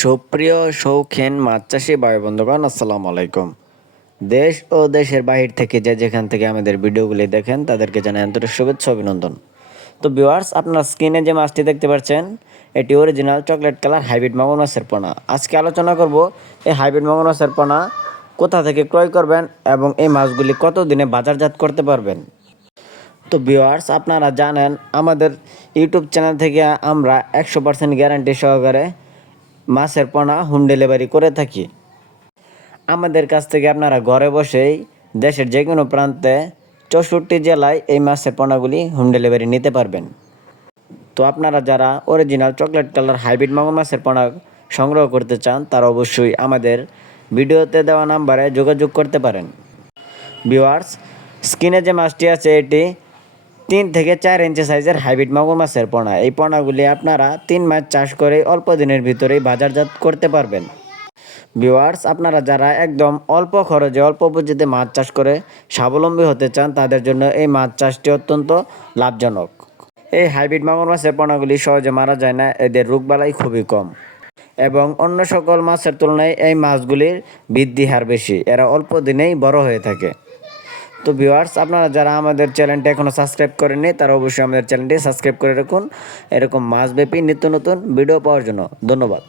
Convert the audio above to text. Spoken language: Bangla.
সুপ্রিয় শৌখিন মাছ চাষি ভাই বন্ধুগণ, আসসালামু আলাইকুম। দেশ ও দেশের বাহির থেকে যেখান থেকে আমাদের ভিডিওগুলি দেখেন তাদেরকে জানাই আন্তরিক শুভেচ্ছা অভিনন্দন। তো ভিউয়ার্স, আপনার স্ক্রিনে যে মাছটি দেখতে পাচ্ছেন এটি অরিজিনাল চকলেট কালার হাইব্রিড মাগুর মাছের পোনা। আজকে আলোচনা করব এই হাইব্রিড মাগুর মাছের পোনা কোথা থেকে ক্রয় করবেন এবং এই মাছগুলি কত দিনে বাজারজাত করতে পারবেন। তো ভিউয়ার্স, আপনারা জানেন আমাদের ইউটিউব চ্যানেল থেকে আমরা 100% গ্যারান্টি সহকারে মাছের পোনা হোম ডেলিভারি করে থাকি। আমাদের কাছ থেকে আপনারা ঘরে বসেই দেশের যে কোনো প্রান্তে 64 জেলায় এই মাছের পোনাগুলি হোম ডেলিভারি নিতে পারবেন। তো আপনারা যারা অরিজিনাল চকলেট কালার হাইব্রিড মাগুর মাছের পোনা সংগ্রহ করতে চান তারা অবশ্যই আমাদের ভিডিওতে দেওয়া নাম্বারে যোগাযোগ করতে পারেন। ভিউয়ার্স, স্ক্রিনে যে মাছটি আছে এটি 3 থেকে 4 ইঞ্চি সাইজের হাইব্রিড মাগুর মাছের পোনা। এই পোনাগুলি আপনারা 3 মাস চাষ করে অল্প দিনের ভিতরেই বাজারজাত করতে পারবেন। ভিউয়ার্স, আপনারা যারা একদম অল্প খরচে অল্প পুঁজিতে মাছ চাষ করে স্বাবলম্বী হতে চান তাদের জন্য এই মাছ চাষটি অত্যন্ত লাভজনক। এই হাইব্রিড মাগুর মাছের পোনাগুলি সহজে মারা যায় না, এদের রোগবালাই খুবই কম এবং অন্য সকল মাছের তুলনায় এই মাছগুলির বৃদ্ধি হার বেশি। এরা অল্প দিনেই বড় হয়ে থাকে। তো ভিউয়ার্স, আপনারা যারা আমাদের চ্যানেলটি এখনও সাবস্ক্রাইব করেননি তারা অবশ্যই আমাদের চ্যানেলটি সাবস্ক্রাইব করে রাখুন এরকম মাছব্যাপী নিত্য নতুন ভিডিও পাওয়ার জন্য। ধন্যবাদ।